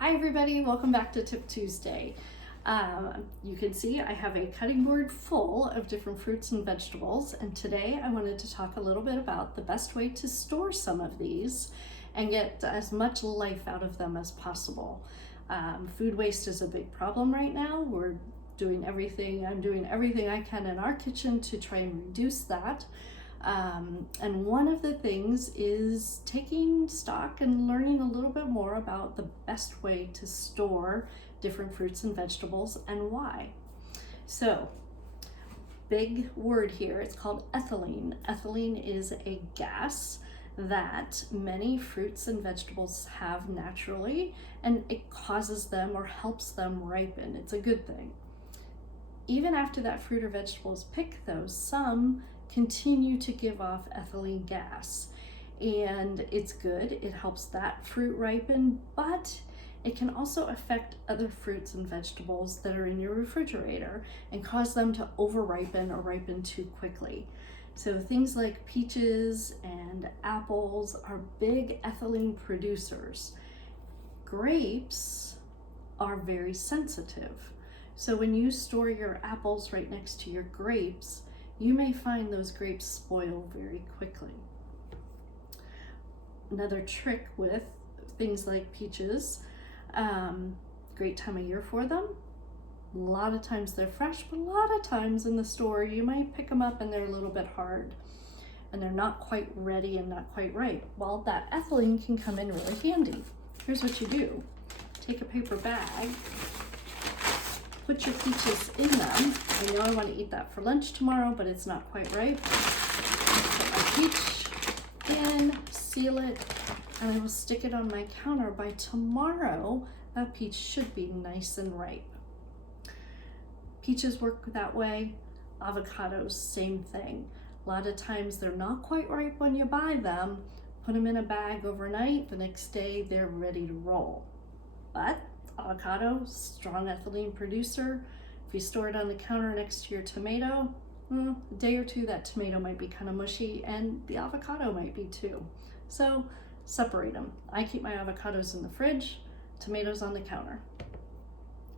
Hi everybody, welcome back to Tip Tuesday. You can see I have a cutting board full of different fruits and vegetables, and today I wanted to talk a little bit about the best way to store some of these and get as much life out of them as possible. Food waste is a big problem right now. I'm doing everything I can in our kitchen to try and reduce that. And one of the things is taking stock and learning a little bit more about the best way to store different fruits and vegetables and why. So, big word here, it's called ethylene. Ethylene is a gas that many fruits and vegetables have naturally, and it causes them or helps them ripen. It's a good thing. Even after that fruit or vegetable is picked though, some continue to give off ethylene gas, and it's good. It helps that fruit ripen, but it can also affect other fruits and vegetables that are in your refrigerator and cause them to over ripen or ripen too quickly. So things like peaches and apples are big ethylene producers. Grapes are very sensitive. So when you store your apples right next to your grapes, you may find those grapes spoil very quickly. Another trick with things like peaches, great time of year for them. A lot of times they're fresh, but a lot of times in the store you might pick them up and they're a little bit hard and they're not quite ready and not quite ripe. Well, that ethylene can come in really handy. Here's what you do. Take a paper bag, put your peaches in them. I know I want to eat that for lunch tomorrow, but it's not quite ripe. Put my peach in, seal it, and I will stick it on my counter. By tomorrow, that peach should be nice and ripe. Peaches work that way. Avocados, same thing. A lot of times they're not quite ripe when you buy them. Put them in a bag overnight. The next day, they're ready to roll. But avocado, strong ethylene producer. If you store it on the counter next to your tomato, a day or two that tomato might be kind of mushy, and the avocado might be too. So separate them. I keep my avocados in the fridge, tomatoes on the counter.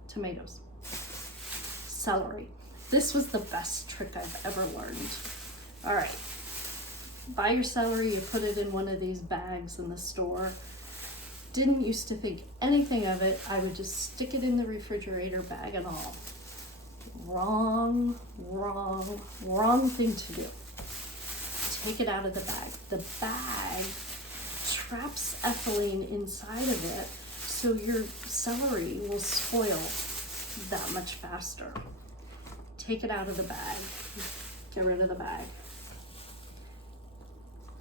Tomatoes. Celery. This was the best trick I've ever learned. All right, buy your celery, you put it in one of these bags in the store. Didn't used to think anything of it. I would just stick it in the refrigerator, bag and all. Wrong thing to do. Take it out of the bag. The bag traps ethylene inside of it, so your celery will spoil that much faster. Take it out of the bag. Get rid of the bag.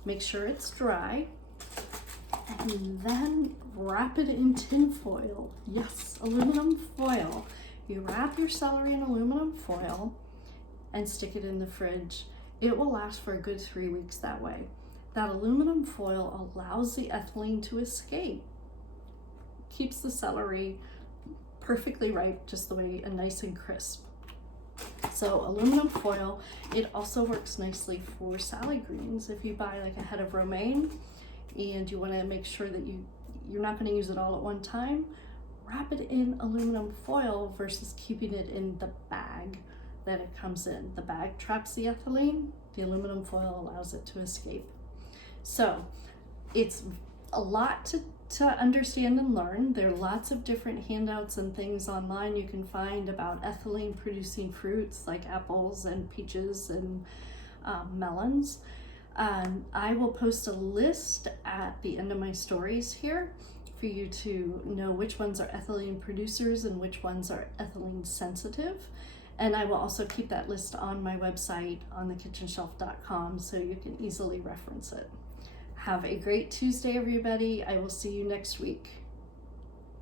Make sure it's dry. And then wrap it in tin foil. Yes, aluminum foil. You wrap your celery in aluminum foil and stick it in the fridge. It will last for a good 3 weeks that way. That aluminum foil allows the ethylene to escape. Keeps the celery perfectly ripe, just the way, and nice and crisp. So aluminum foil, it also works nicely for salad greens. If you buy like a head of romaine, and you want to make sure that you're not going to use it all at one time, wrap it in aluminum foil versus keeping it in the bag that it comes in. The bag traps the ethylene, the aluminum foil allows it to escape. So it's a lot to understand and learn. There are lots of different handouts and things online you can find about ethylene producing fruits like apples and peaches and melons. I will post a list at the end of my stories here for you to know which ones are ethylene producers and which ones are ethylene sensitive. And I will also keep that list on my website on thekitchenshelf.com so you can easily reference it. Have a great Tuesday, everybody. I will see you next week.